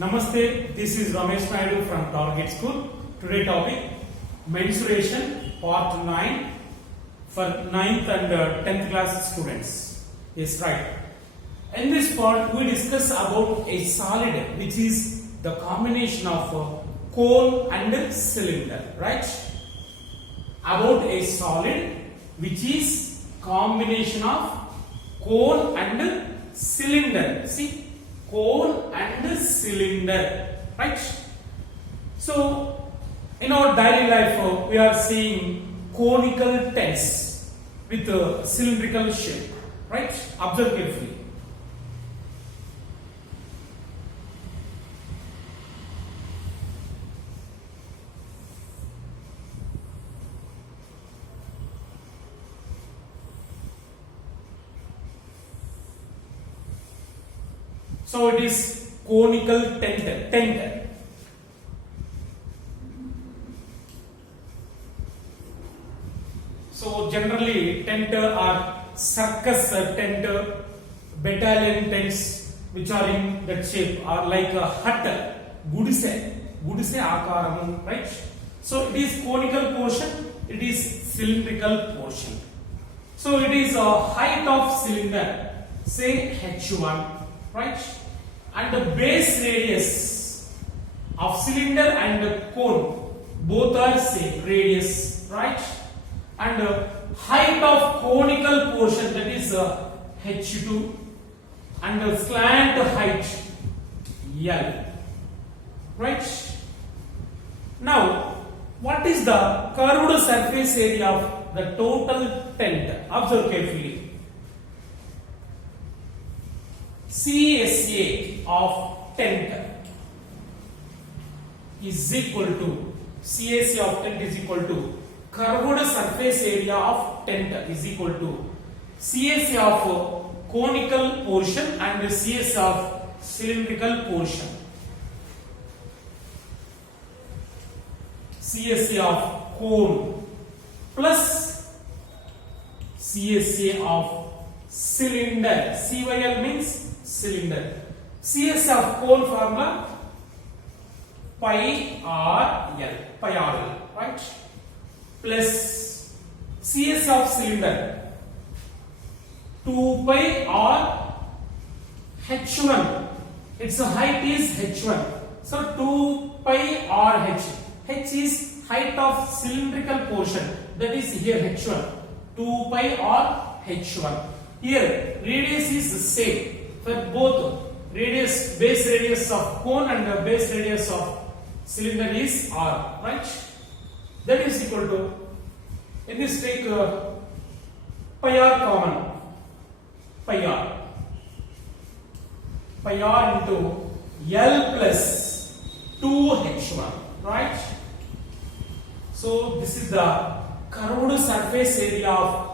Namaste, this is Ramesh Naidu from Target School. Today topic mensuration part 9 for 9th and 10th class students. Yes, right. In this part we discuss about a solid which is the combination of cone and cylinder, right? About a solid which is combination of cone and cylinder. See, cone and cylinder, right? So in our daily life we are seeing conical tents with a cylindrical shape, right? Observe carefully. So it is conical tent. So generally tent are circus tent, battalion tents which are in that shape are like a hut, gudise akaram, right? So it is conical portion, it is cylindrical portion. So it is a height of cylinder, say h1, right? And the base radius of cylinder and cone both are same radius, right? And height of conical portion, that is h2, and the slant height L, right? Now what is the curved surface area of the total tent? Observe carefully. CSA of tent is equal to CSA of tent is equal to curved surface area of tent is equal to CSA of conical portion and CSA of cylindrical portion. CSA of cone plus CSA of cylinder. CYL means cylinder. CSA of cone formula pi r L, right? Plus CSA of cylinder 2 pi r h1. Its height is h1. So 2 pi r h. H is height of cylindrical portion. That is here h1. 2 pi r h1. Here radius is the same for both. Radius, base radius of cone and base radius of cylinder is r, right? That is equal to, in this take pi r common, pi r into L plus 2h1, right? So this is the curved surface area of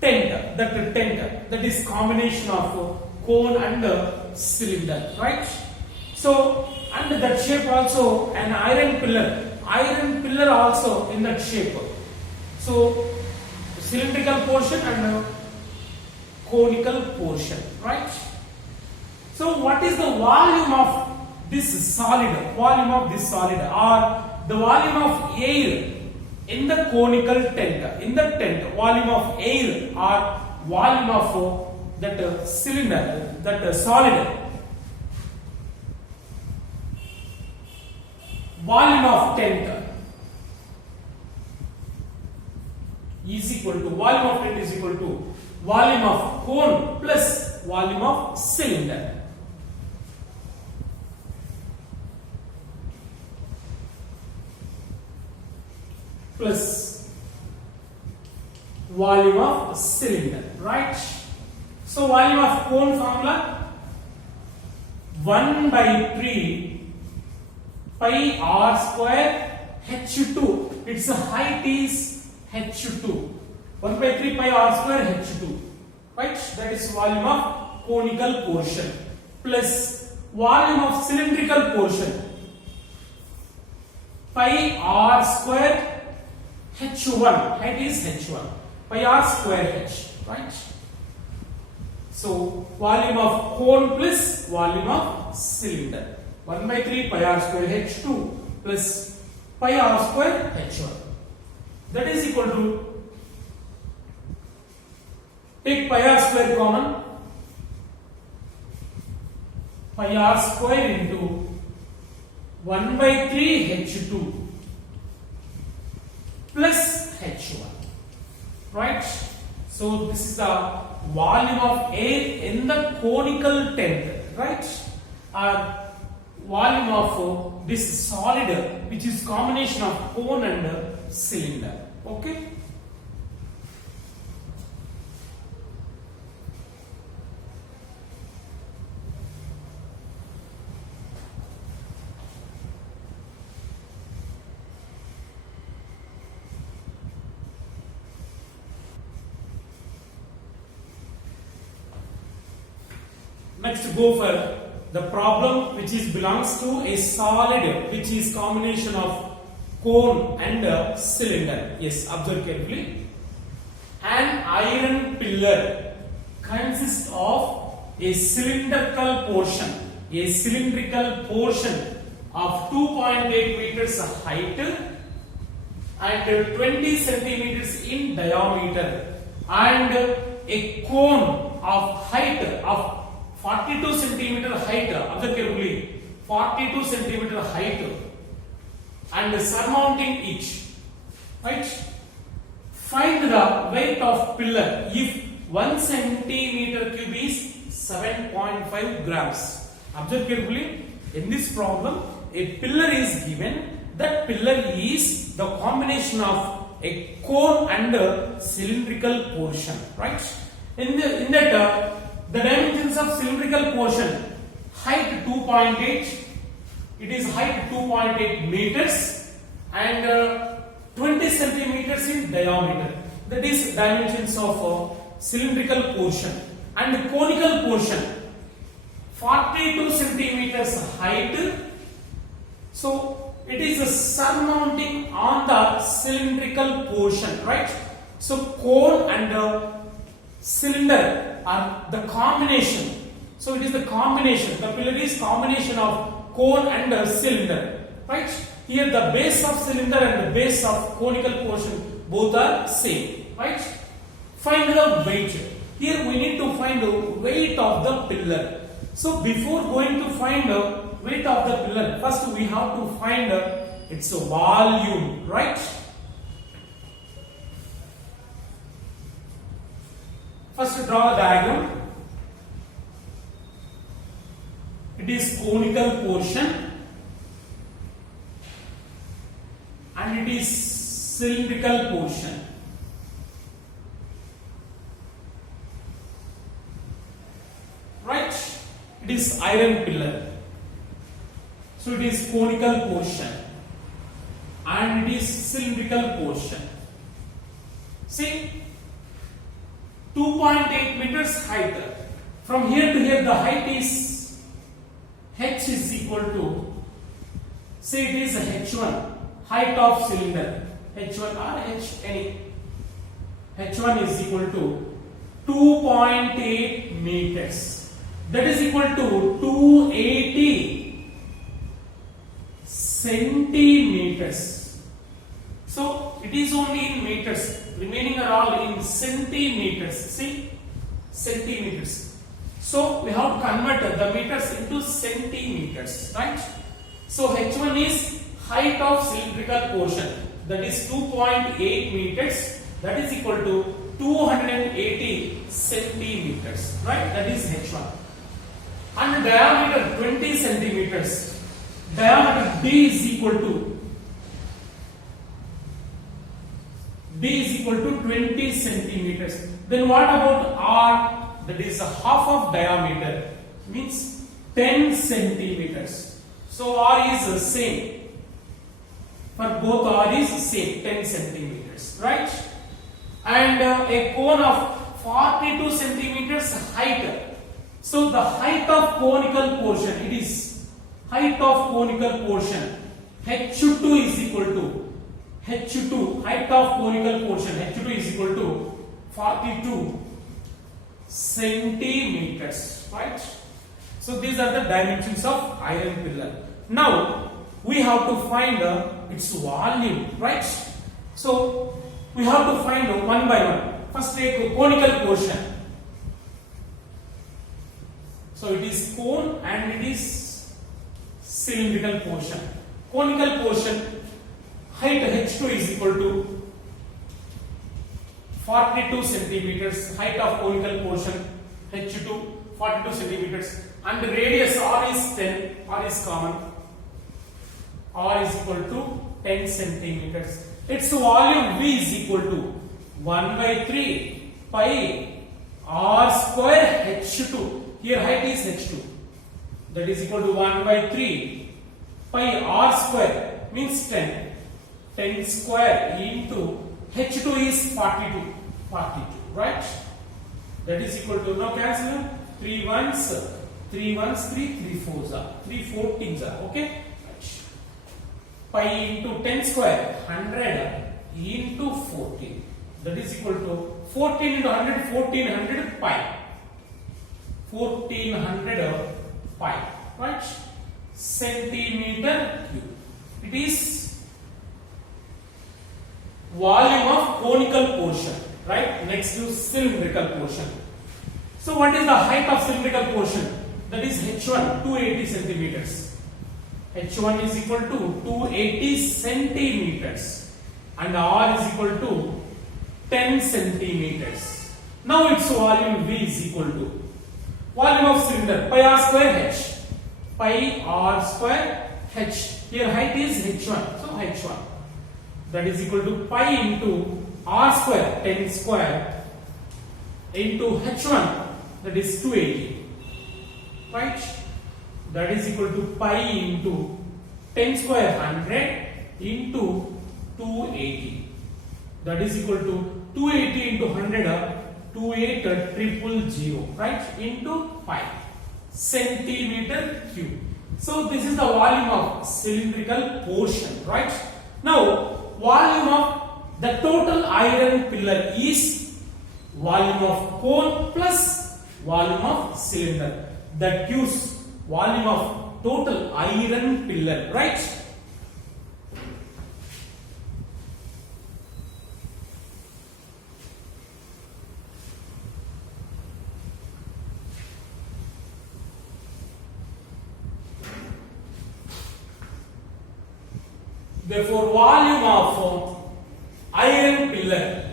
tent, that is combination of cone and cylinder, right? So, and that shape also an iron pillar also in that shape. So cylindrical portion and conical portion, right? So what is the volume of this solid? Volume of this solid, or the volume of air in the conical tent, in the tent, volume of air or volume of that cylinder, that solid, volume of tent is equal to, volume of tent is equal to volume of cone plus volume of cylinder. Plus volume of cylinder, right? So volume of cone formula 1 by 3 pi r square h2. Its height is h2. 1 by 3 pi r square h2, right? That is volume of conical portion plus volume of cylindrical portion pi r square h1. Height is h1. Pi r square h, right? So volume of cone plus volume of cylinder. 1 by 3 pi r square h2 plus pi r square h1. That is equal to, take pi r square common, pi r square into 1 by 3 h2 plus h1, right? So this is the volume of air in the conical tent, right? Volume of this solid, which is combination of cone and cylinder. Okay. Next, go for the problem which is belongs to a solid which is combination of cone and cylinder. Yes, observe carefully. An iron pillar consists of a cylindrical portion of 2.8 meters height and 20 centimeters in diameter, and a cone of height of 42 centimeter height, observe carefully, 42 centimeter height, and surmounting each, right? Find the weight of pillar if 1 centimeter cube is 7.5 grams. Observe carefully, in this problem a pillar is given. That pillar is the combination of a cone and a cylindrical portion, right? In that the dimensions of cylindrical portion, height 2.8, it is height 2.8 meters and 20 centimeters in diameter. That is dimensions of cylindrical portion. And conical portion, 42 centimeters height. So it is surmounting on the cylindrical portion, right? So cone and cylinder are the combination. So it is the combination. The pillar is combination of cone and cylinder, right? Here the base of cylinder and the base of conical portion both are same, right? Find the weight. Here we need to find the weight of the pillar. So before going to find the weight of the pillar, first we have to find its volume, right? First draw a diagram. It is conical portion and it is cylindrical portion. Right? It is iron pillar. So it is conical portion and it is cylindrical portion. See? 2.8 meters height. From here to here the height is h is equal to, say it is h1, height of cylinder, h1 or h any. h1 is equal to 2.8 meters. That is equal to 280 centimeters. So it is only in meters. Remaining are all in centimeters. See, centimeters. So we have to convert the meters into centimeters, right? So h1 is height of cylindrical portion, that is 2.8 meters. That is equal to 280 centimeters, right? That is h1. And diameter 20 centimeters. Diameter d is equal to 20 centimeters. Then what about r? That is half of diameter, means 10 centimeters. So r is the same. For both r is same, 10 centimeters, right? And a cone of 42 centimeters height. So the height of conical portion, it is height of conical portion, h2 is equal to h2, height of conical portion, h2 is equal to 42 centimeters, right? So these are the dimensions of iron pillar. Now we have to find its volume, right? So we have to find one by one. First take a conical portion. So it is cone and it is cylindrical portion. Conical portion, height h2 is equal to 42 centimeters. Height of conical portion h2 42 centimeters, and the radius r is 10. R is common. R is equal to 10 centimeters. Its volume V is equal to 1 by 3 pi r square h2. Here height is h2. That is equal to 1 by 3 pi r square means 10. 10 square into h2 is 42. 42, right? That is equal to, now cancel. 3 ones, 3 ones, 3 fours are, 3 14s are, okay? Pi into 10 square, 100 into 14. That is equal to 14 into 100, 1400 pi. 1400 pi, right? Centimeter cube. It is volume of conical portion, right? Next to cylindrical portion. So what is the height of cylindrical portion? That is h1, 280 centimeters. h1 is equal to 280 centimeters and r is equal to 10 centimeters. Now its volume V is equal to volume of cylinder pi r square h. Pi r square h. Here height is h1, so h1. That is equal to pi into r square, 10 square into h1. That is 280, right? That is equal to pi into 10 square 100 into 280. That is equal to 280 into 100, 28000, right? Into pi centimeter cube. So this is the volume of cylindrical portion, right? Now volume of the total iron pillar is volume of cone plus volume of cylinder. That gives volume of total iron pillar, right? Therefore volume of iron pillar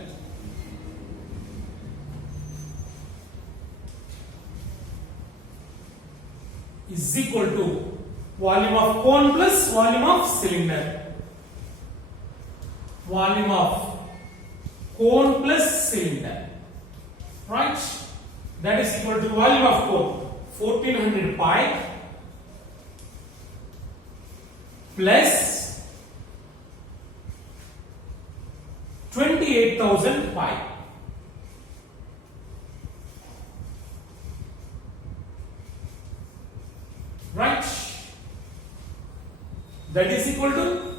is equal to volume of cone plus volume of cylinder. Volume of cone plus cylinder, right? That is equal to volume of cone 1400 pi plus 28,000 pi. Right? That is equal to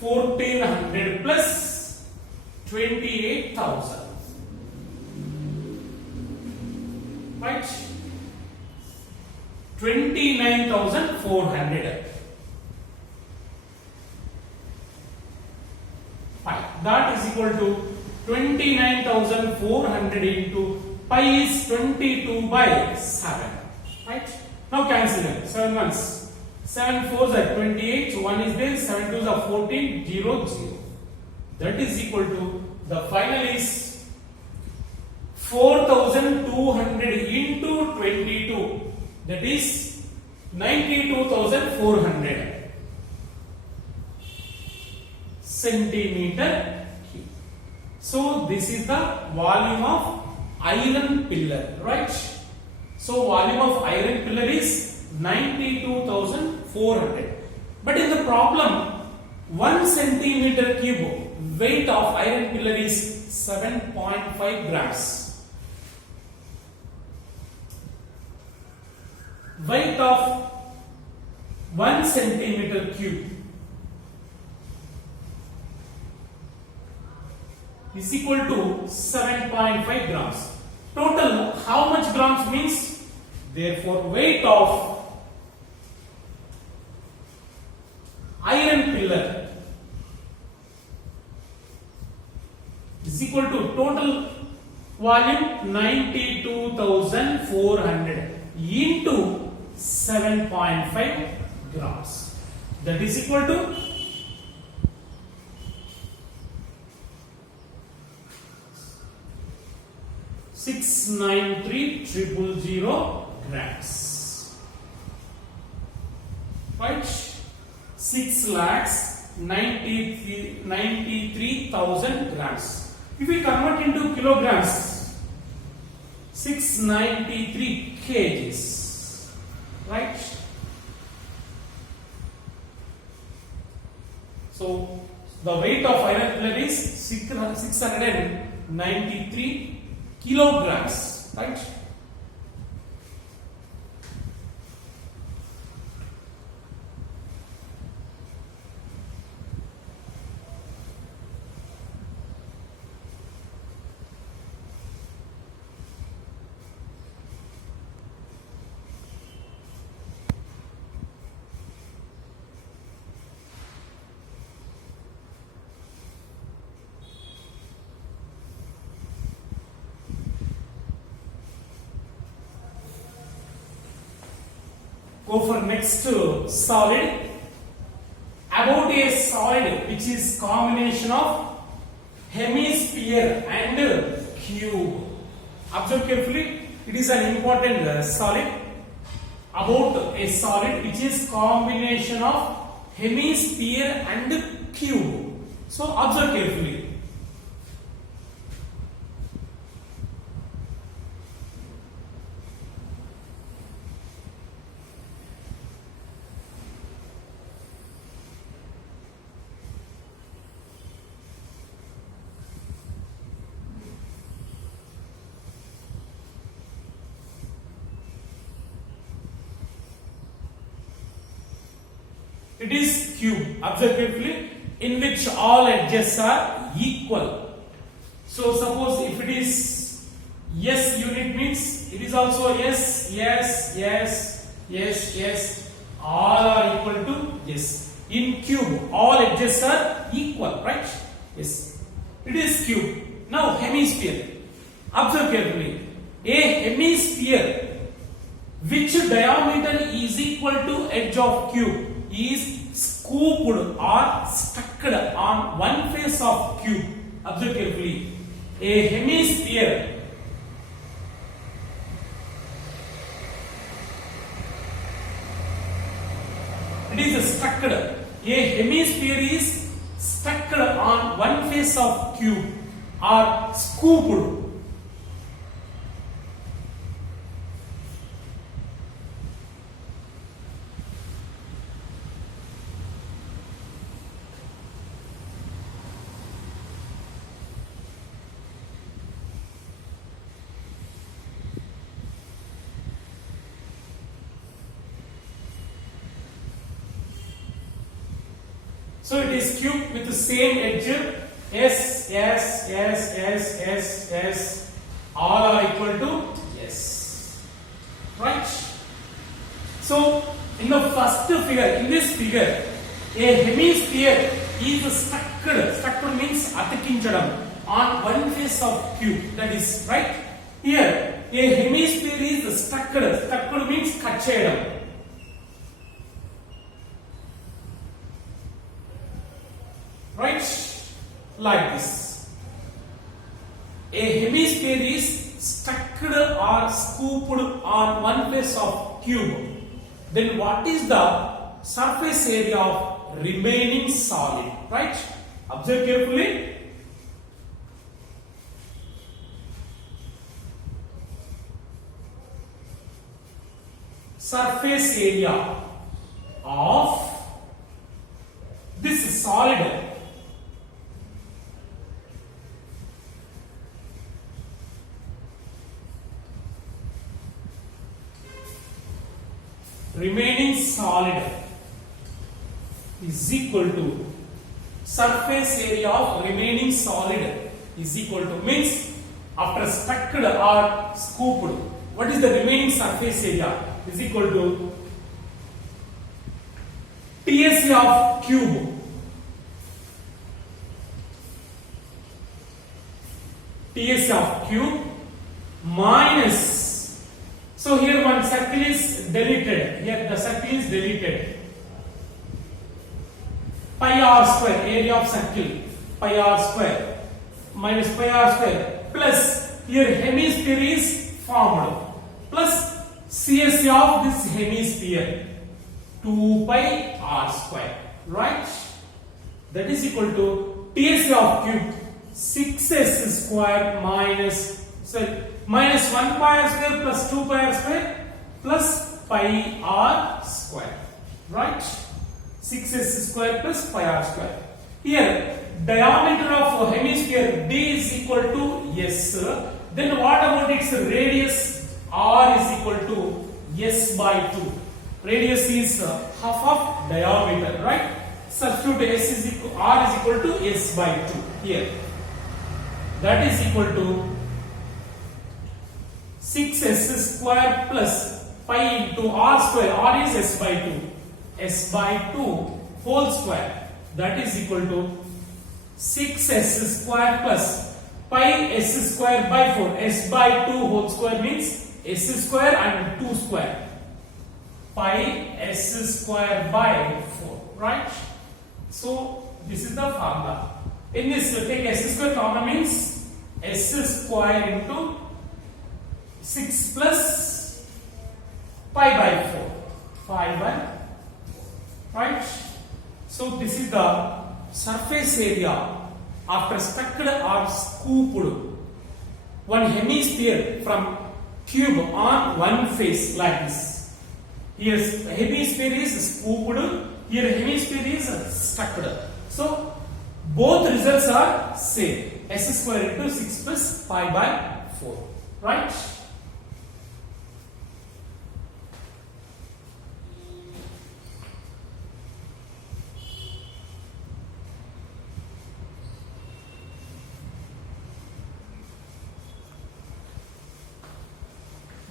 1400 plus 28,000. Right? 29,400. Pi. That is equal to 29,400 into pi is 22 by 7. Right? Now cancel them. 7 ones. 7 fours are 28. So 1 is there. 7 twos are 14. 0, 0. That is equal to, the final is 4,200 into 22. That is 92,400 centimeter cube. So this is the volume of iron pillar, right? So volume of iron pillar is 92,400. But in the problem, 1 centimeter cube weight of iron pillar is 7.5 grams. weight of 1 centimeter cube is equal to 7.5 grams. Total how much grams means, therefore weight of iron pillar is equal to total volume 92,400 into 7.5 grams. That is equal to 693,000 grams. Right? 6,93,000 grams. If we convert into kilograms, 693 kgs. Right? So the weight of iron pillar is 693 kilograms, right? Go for next solid. About a solid which is combination of hemisphere and cube. Observe carefully. It is an important solid. About a solid which is combination of hemisphere and cube. So observe carefully. It is cube. Observe carefully. In which all edges are equal. So suppose if it is S unit means it is also S, all are equal to S. In cube all edges are equal, right? Yes. It is cube. Now hemisphere. Observe carefully. A hemisphere which diameter is equal to edge of cube is scooped or stuck on one face of cube. Observe carefully. A hemisphere it is stuck. A hemisphere is stuck on one face of cube or scooped. So it is cube with the same edge. S, all are equal to S. Right? So in the first figure, in this figure, a hemisphere is stuck means atakinchadam on one face of cube. That is right. Here a hemisphere is stuck means cut cheyadam. Right? Like this. A hemisphere is stuck or scooped on one face of cube. Then what is the surface area of remaining solid? Right? Observe carefully. Surface area of this solid remaining solid is equal to surface area of remaining solid is equal to, means after stuck or scooped, what is the remaining surface area is equal to TSA of cube TSA of cube minus, so here one circle is deleted, here the circle is deleted, pi r square, area of circle, pi r square minus pi r square, plus here hemisphere is formed, plus CSA of this hemisphere 2 pi r square, right? That is equal to TSA of cube 6s square minus 1 pi r square plus 2 pi r square plus pi r square, right? 6s square plus pi r square. Here diameter of hemisphere D is equal to S. Then what about its radius? R is equal to S by 2. Radius is half of diameter, right? Substitute S is equal, R is equal to S by 2 here. That is equal to 6s square plus pi into r square. R is S by 2. S by 2 whole square. That is equal to 6s square plus pi s square by 4. S by 2 whole square means s square and 2 square. Pi s square by 4, right? So this is the formula. In this, take s square common means s square into 6 plus pi by 4. Pi by 4, right? So this is the surface area after stuck or scooped one hemisphere from cube on one face like this. Here hemisphere is scooped, here hemisphere is stuck. So both results are same. S square into 6 plus pi by 4, right?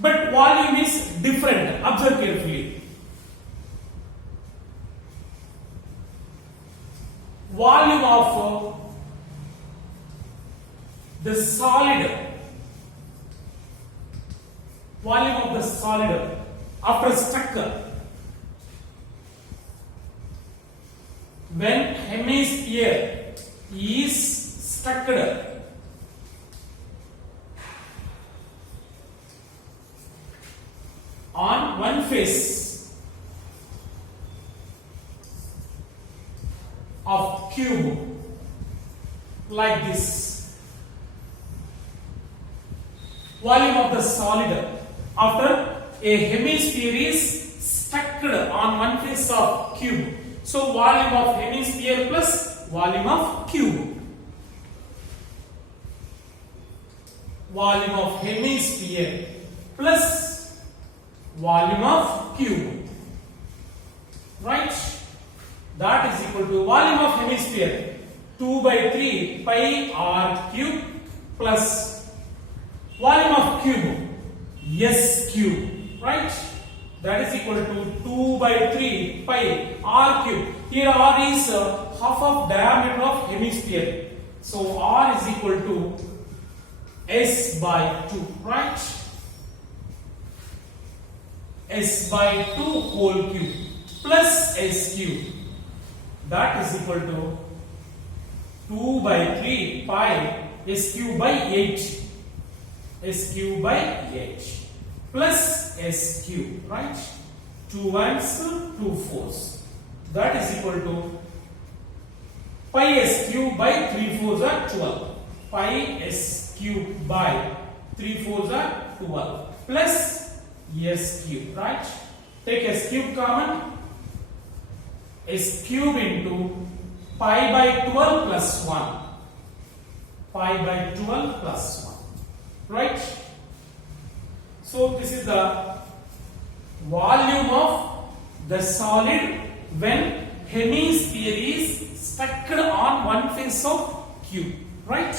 But volume is different. Observe carefully. Volume of the solid, volume of the solid after stuck, when hemisphere is stuck on one face of cube like this, volume of the solid after a hemisphere is stuck on one face of cube. So volume of hemisphere plus volume of cube. Volume of hemisphere plus volume of cube, right? That is equal to volume of hemisphere 2 by 3 pi r cube plus volume of cube s cube, right? That is equal to 2 by 3 pi r cube. Here r is half of diameter of hemisphere, so r is equal to s by 2, right? S by 2 whole cube plus s cube, that is equal to 2 by 3 pi s cube by 8, s cube by 8 plus s cube, right? 2 ones, 2 fours, that is equal to pi s cube by 3 fours are 12, pi s cube by 3 fours are 12 plus s cube, right? Take s cube common, s cube into pi by 12 plus 1, pi by 12 plus 1, right? So this is the volume of the solid when hemisphere is stuck on one face of cube, right?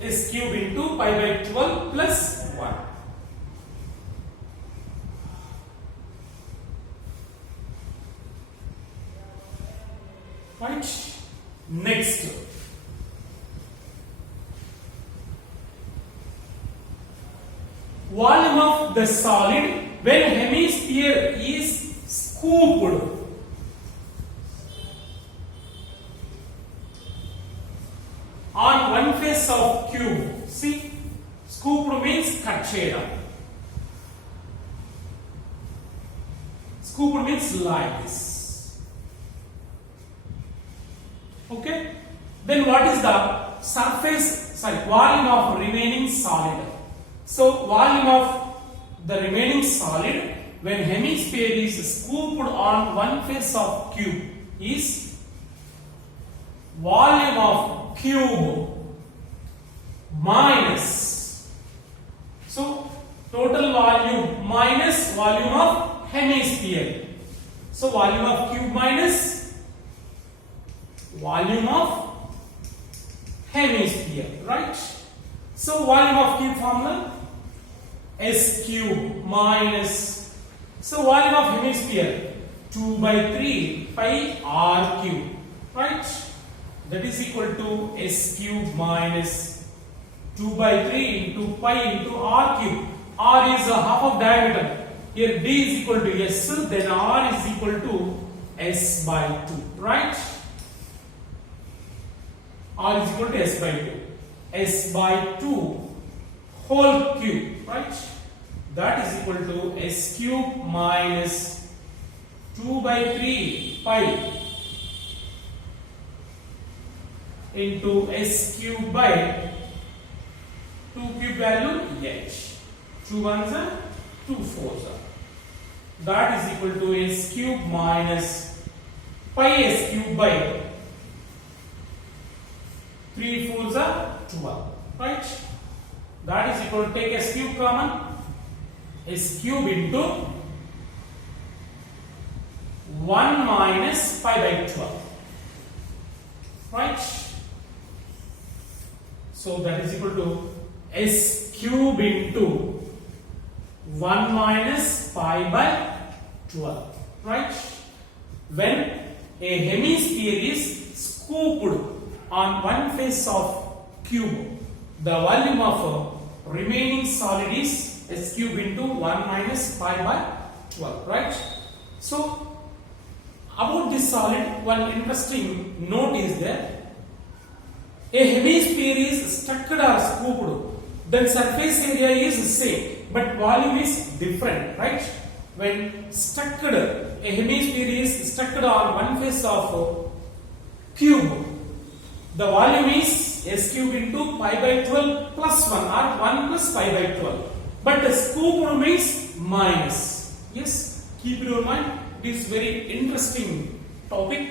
S cube into pi by 12 plus 1. Right? Next. Volume of the solid when hemisphere is scooped. On one face of cube. See, scooped means cut shade. Scooped means like this. Okay? Then what is the volume of remaining solid? So volume of the remaining solid when hemisphere is scooped on one face of cube is volume of cube minus, so total volume minus volume of hemisphere. So volume of cube minus volume of hemisphere, right? So volume of cube formula S cube minus, so volume of hemisphere 2 by 3 pi r cube, right? That is equal to S cube minus 2 by 3 into pi into r cube. R is a half of diameter. Here D is equal to S, then R is equal to S by 2, right? R is equal to S by 2. S by 2 whole cube, right? That is equal to S cube minus 2 by 3 pi into S cube by 2 cube value H. 2 ones are 2 fours are. That is equal to S cube minus pi S cube by 3 fours are 12, right? That is equal to, take S cube common, S cube into 1 minus pi by 12, right? So that is equal to S cube into 1 minus pi by 12, right? When a hemisphere is scooped on one face of cube, the volume of remaining solid is S cube into 1 minus pi by 12, right? So about this solid, one interesting note is there. A hemisphere is stuck or scooped, then surface area is same, but volume is different, right? When stuck, a hemisphere is stuck on one face of cube, the volume is S cube into pi by 12 plus 1 or 1 plus pi by 12. But the scoop means minus. Yes, keep in your mind, it is very interesting topic.